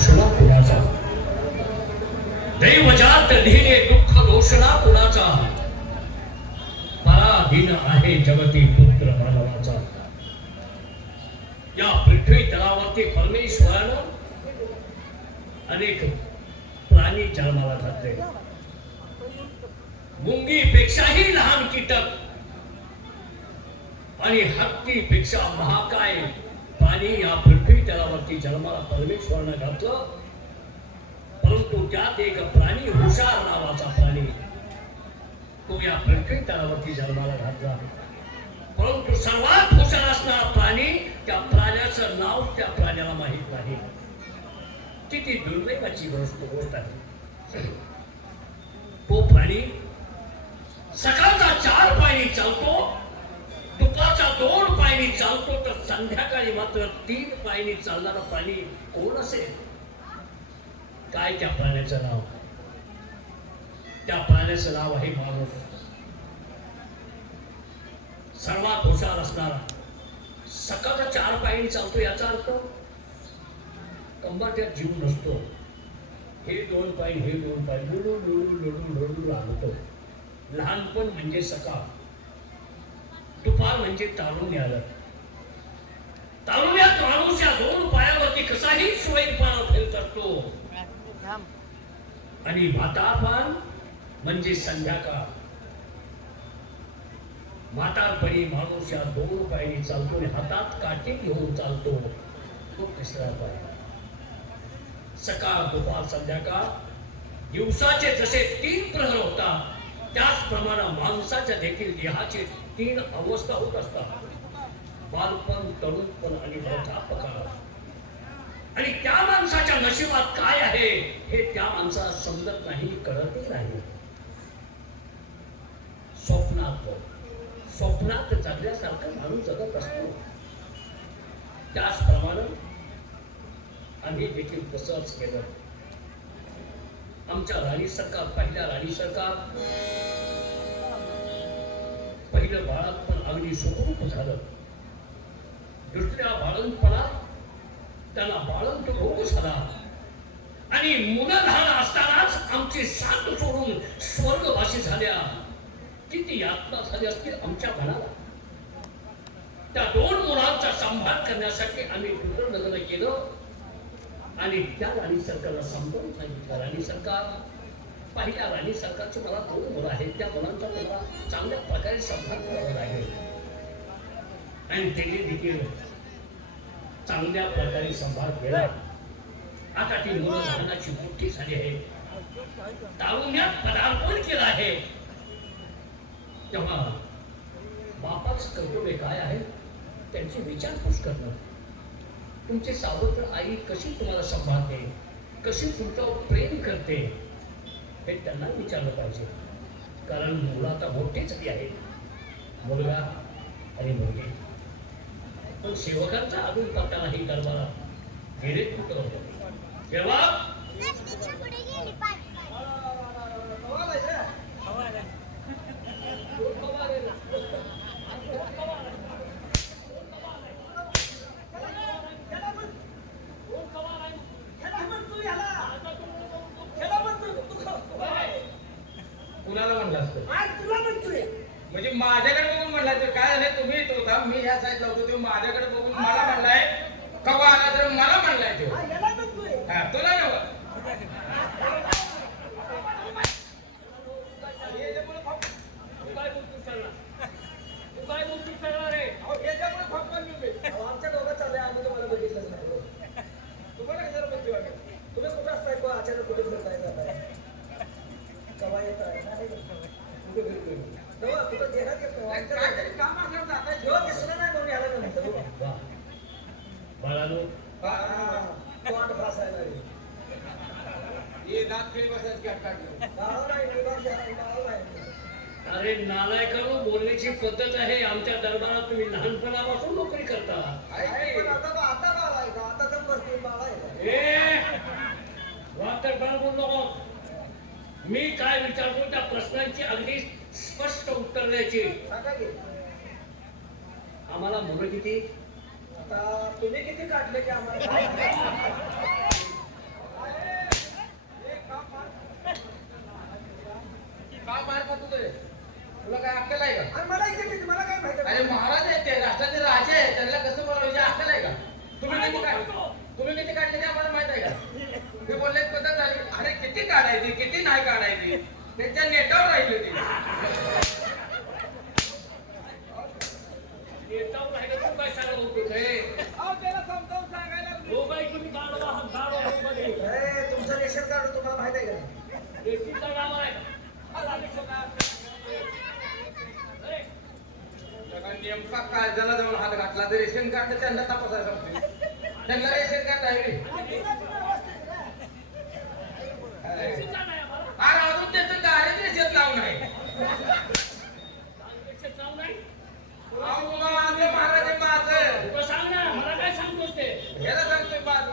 घोषणा कुणाचा? दैवजात लिहिणे दुःख घोषणा कुणाचा? पराधीन आहे जगती पुत्र मानवाचा. या पृथ्वी तलावरती परमेश्वरानं अनेक प्राणी जन्माला घातले. मुंगीपेक्षाही लहान कीटक आणि हत्तीपेक्षा महाकाय प्राणी या पृथ्वी तलावरती जन्माला परमेश्वरनं घातलं. परंतु त्यात एक प्राणी हुशार नावाचा प्राणी तो या पृथ्वी तळावरती जन्माला घातला. परंतु सर्वात हुशार असणारा प्राणी त्या प्राण्याचं नाव त्या प्राण्याला माहीत नाही. किती दुर्दैवाची गोष्ट गोष्ट आहे. तो प्राणी सकाळचा चार पाणी चालतो दुपार दोन पायनी चालतो तर संध्याकाळी मात्र तीन पायनी चालणारा प्राणी कोण असेल काय त्या प्राण्याचं नाव त्या प्राण्याचं नाव आहे माणूस सर्वात हुशार असणारा सकाळचा चार पायनी चालतो याचा अर्थ कंबाट्यात जीव नसतो हे दोन पाय हे दोन पाय लुडू लुडू लुडू लुडू लागतो लहानपण म्हणजे सकाळ दुपार म्हणजे तारुण्य आलं. तारुण्यात माणूस या दोन पायावरती कसाही स्वयंपान फेल करतो आणि म्हातारपण म्हणजे संध्याकाळ. म्हातारपणी माणूस या दोन पायरी चालतो आणि हातात काठी घेऊन चालतो. तो तिसरा पाय. सकाळ दुपार संध्याकाळ. दिवसाचे जसे तीन प्रहर होतात त्याचप्रमाणे माणसाच्या देखील देहाचे तीन अवस्था होत असतात. बालपण तरुणपण आणि वृद्धापकाळ आणि त्या माणसाच्या नशिबात काय आहे हे त्या माणसाला समजत नाही कळतही नाही. स्वप्नात स्वप्नात जगल्यासारखं माणूस जगत असतो. त्याचप्रमाणे आम्ही देखील तसंच केलं. आमच्या राणी सरकार पहिल्या राणी सरकार. पहिलं बाळातपण अगदी सुखरूप झालं. दुसऱ्या बाळणपणात त्याला बाळंत रोग झाला. आणि मुलं लहान असतानाच आमची साथ सोडून स्वर्गवासी झाल्या. किती यातना झाली असतील आमच्या मनाला त्या दोन मुलांचा सांभाळ करण्यासाठी आम्ही दुसरं लग्न केलं. आणि त्या राणी सरकारला समजावून सांगितलं राणी सरकार पहिल्या राणी सरकारचे मला दोन मुलं आहेत. त्या मुलांचा मला चांगल्या प्रकारे सांभाळ करावा लागेल आणि त्यांनी देखील चांगल्या प्रकारे संभाळ केला. आता ती मुलं लहानाची मोठी झाली आहे. तारुण्यात पदार्पण केलं आहे. तेव्हा बापाच कर्तव्य काय आहे? त्यांची विचारपूस करणं. तुमची सावत्र आई कशी तुम्हाला सांभाळते? कशी तुमच्यावर प्रेम करते? हे त्यांना विचारलं पाहिजे. कारण मुलं आता मोठी आहेत. मुलगा आणि मुलगी. पण सेवकांचा अजून पत्ता नाही दरबारा गेले तेव्हा कुणाला म्हणलं असतं तुला म्हणतोय म्हणजे माझ्याकडे बघून म्हणलाय तर काय झालंय तुम्ही येत होता मी ह्या साईडला होतो तो माझ्याकडे बघून मला म्हणलाय कवा आला तर मला म्हणलाय तो हा, याला म्हणतोय हा तुला नव तू काय बोलतोस त्याला? तू काय बोलतोस त्याला रे? अहो, आमच्या दोघं चाललंय आम्ही तुम्हाला बघितलंच नाही तुम्हाला कशाला म्हणते वाटत? तुम्ही कुठं असताय को अचानक कुठे फिरताय जाताय कवा येताय नाही का? कुठे फिरतोय तेव्हा कुठं देण्यात येतो काय- आमच्या काहीतरी काम असलं जाता जेव्हा दिसलं नाही म्हणून याला म्हणतो वा. बाळानो तोंड फासायला रे. दात खेळी बसायचं की काढलं गाळो नाही निवांत आहे, नाही. अरे नालायकांनो बोलण्याची पद्धत आहे आमच्या दरबारात तुम्ही लहानपणापासून नोकरी करता आता आता तर भरपूर बाळ आहे का? ए वाटर बाळ बोल नको मी काय विचारतो त्या प्रश्नांची अगदी स्पष्ट उत्तर द्यायची. आम्हाला मुलं किती? आता तुम्ही किती काढले की आम्हाला? का तुला काय अक्कल आहे का? मला काय माहिती? अरे महाराज आहे ते राष्ट्राचे राजे आहे त्यांना कसं काढायची किती नाही काढायची? त्याच्या नेटावर राहिली होती. तुमचं रेशन कार्ड माहीत आहे का? काळजाला जाऊन हात घातला तर रेशन कार्ड त्यांना तपासायला त्यांना रेशन कार्ड आहे. अरे अजून त्याचं दारिद्र्य शेत नाव नाही? नाव नाही महाराज माझं. सांग ना मला काय सांगतोस ते? याला सांगतोय माझं.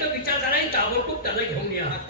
都比家长来打我不 đã lãnh.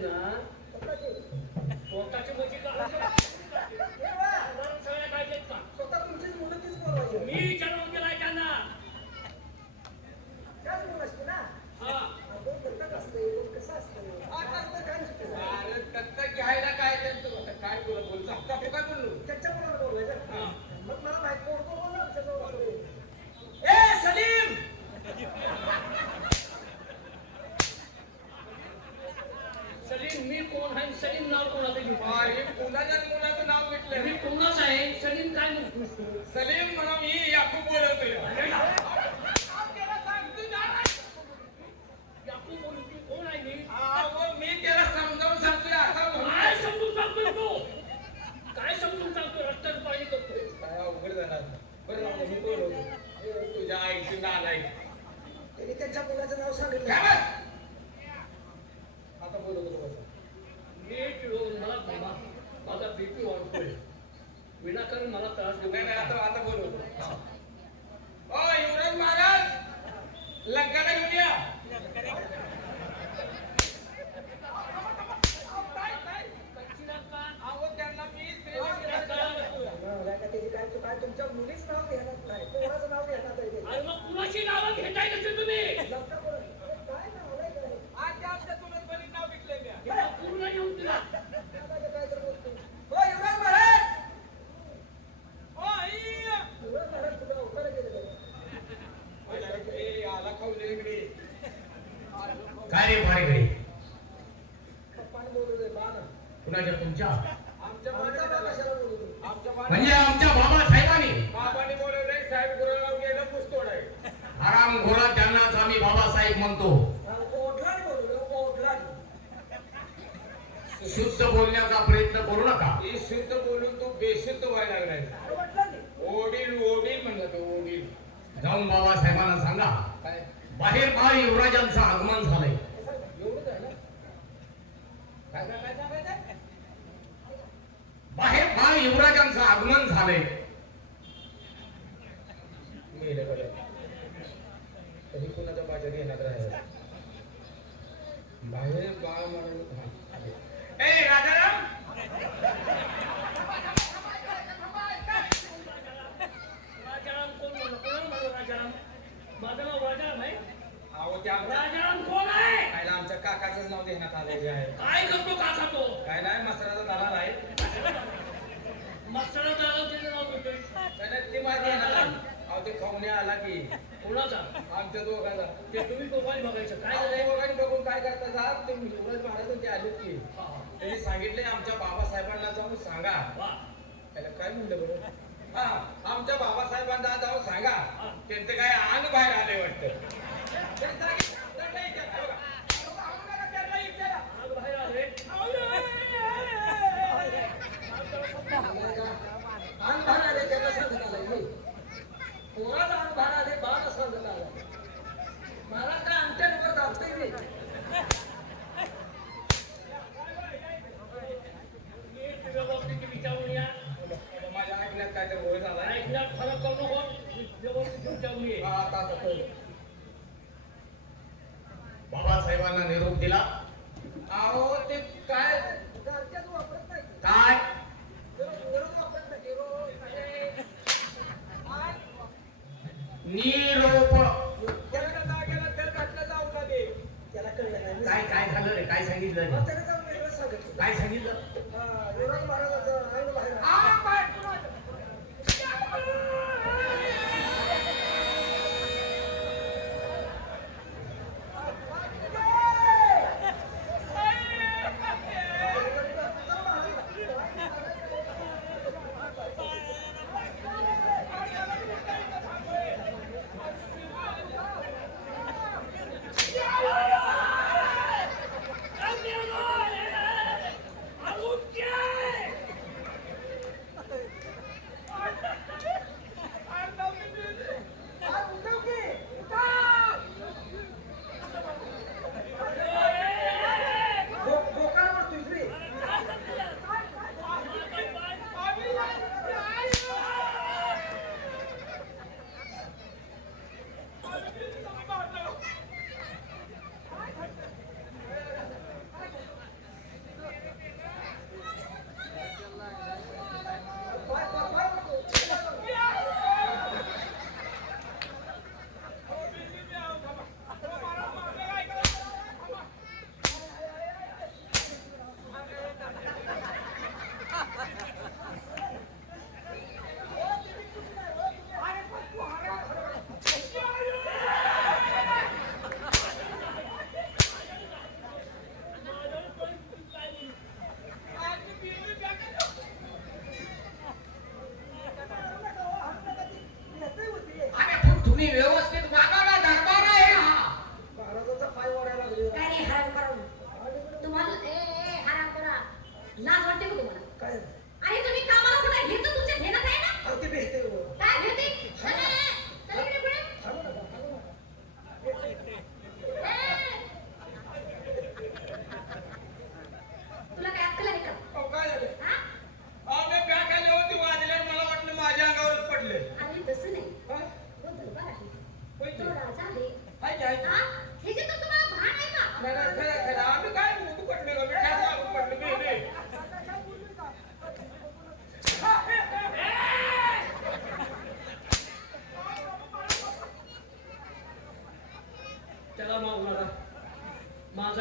काय चूक आहे? तुमच्या मुलीच नाव घेणार नाही पोराचं नाव घेणार नाही अरे मग कुणाची नावं घेताय कशी तुम्ही लग्न करून. अरे काय नाव आहे काय? आज त्या आमच्या चुलत बहिणीचं नाव विकलंय मी. तिला पूर्ण घेऊन दिला आता काय तर बोलतोय. हो, युवराज महाराज! ओ, आई! युवराज महाराज कुठं अवतार गेलेले? ए, आला खाऊन इकडे. काय रे भाडेकडे पप्पाने बोलवलंय, बा ना. कुणाच्या तुमच्या आमच्या आमचा बा बाबाने- कशाला बोलवलं? आमच्या बाबाने- म्हणजे आमच्या बाबासाहेबांनी बाबाने बोलवलंय साहेब गुरुराव गेलं पुस्तोड आहे आराम घोडा त्यांनाच आम्ही बाबासाहेब म्हणतो हा, ओढलाने बोलवलं, ओढलाने. शुद्ध बोलण्याचा प्रयत्न करू नका. ही शुद्ध बोलून तो बेशुद्ध व्हायला लागलाय. ओढील ओढील म्हणलं तो ओढील. जाऊन बाबासाहेबांना सांगा. काय? बाहेर बाळ युवराजांचं आगमन झालंय. बाहेर बाळ युवराजांचं आगमन झालंय. कधी कुणाच्या बाजार येणार बाहेर बाळ म्हणून. ए राजाराम! राजाराम कोण म्हणलं? कोणाला म्हणलं राजाराम? माझं नाव राजाराम आहे. अहो त्या राजाराम कोण आहे? आईला आमच्या काकाचंच नाव देण्यात आलेले आहे. काय करतो का खातो काय नाही मसराचा दलाल आहे. नाव ती माहिती आहे ना अहो ते खाऊन आला की. कोणाचा? आमच्या दोघांचा. ते तुम्ही दोघांनी बघायचं. काय झालंय? दोघांनी बघून काय करता साहेब? ते युवराज महाराज ते आलेत की. त्यांनी सांगितले आमच्या बाबासाहेबांना जाऊन सांगा. त्याला काय म्हणलं बरं? हा आमच्या बाबासाहेबांना जाऊन सांगा. त्यांचं काय अंग बाहेर आले वाटतं त्यांनी सांगितलं, त्यांना विचारा, बघा. बघा, आम्हाला त्यांना विचारा. आग बाहेर आले आलाय का? अंग भार आले, त्याला सांगत आलाय मी. पोराला अंग भार आले, बाळाला सांगत आलाय. मला काय अंगठ्यावर दाबतोय मी. नीट व्यवस्थित विचारून या माझ्या ऐकण्यात काय तर गोळ झाला ऐकण्यात फरक करू नको व्यवस्थित विचारून ये हा, आता आता कळलं. बाबासाहेबांना निरोप दिला अहो ते काय घरच्याच वापरत नाही. काय विरोध- विरोध वापरत नाही. विरोध, अरे, निरोप. काय काय झालं रे? काय सांगितलं. काय सांगितलं हा, युवराज महाराजाचं अंग बाहेर आलं. आ, बाय, पुन्हा. डो- डोक्याला पडतोय रे. पाय- पाय- पाय पडतो. येतोय होती. अरे पण तुम्ही व्यवस्थित वागा ना दरबार आहे हा महाराजाचा पाय ओढायला लागले. काय रे हराम करा तुम्हाला ए ए हराम करा लाज वाटते का तुम्हाला? काय? अरे तुम्ही कामाला कुठे? घेतो तुमच्या ध्यानात आहे ना? अहो, ते भेटते हो. काय घेते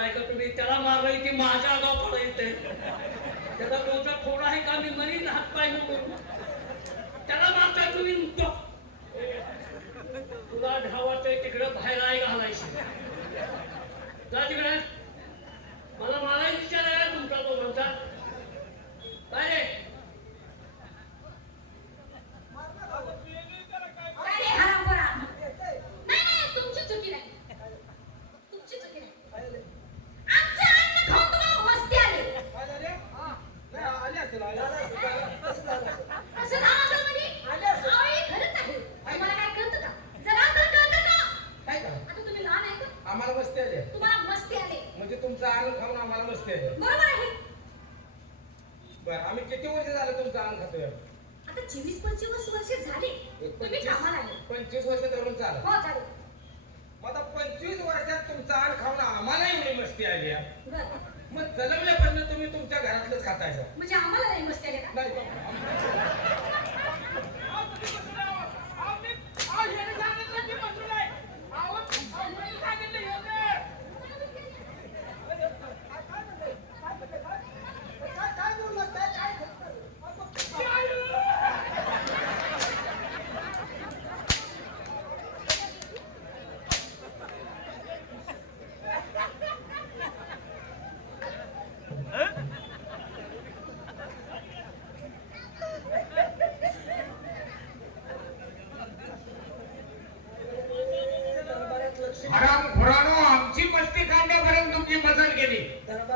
नाही का तुम्ही? त्याला मारलं की माझ्या आगाव येते त्याचा तुमचा खोड आहे का? मी मरीन हात पाय म्हणून. त्याला मारताय तुम्ही नुकतो तुला ढावाचं तिकडं बाहेर आहे घालायची. तिकडे. 母ちゃん。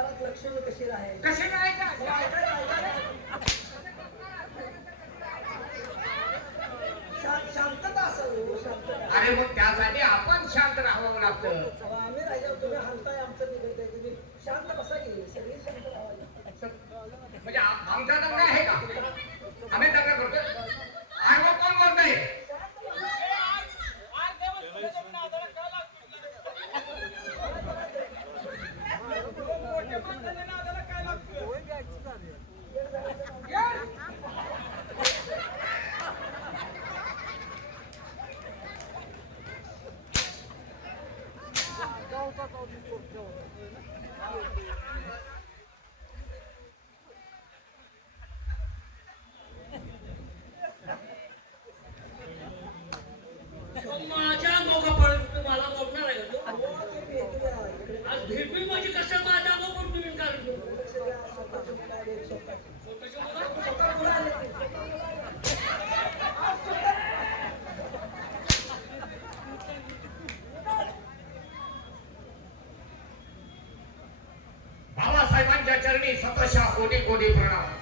संसारात लक्ष्मी कशी राहील कशी राहील Altyazı M.K. ಸತಶ ಕೋಟಿ ಕೋಟಿ ಪ್ರಣಾಮ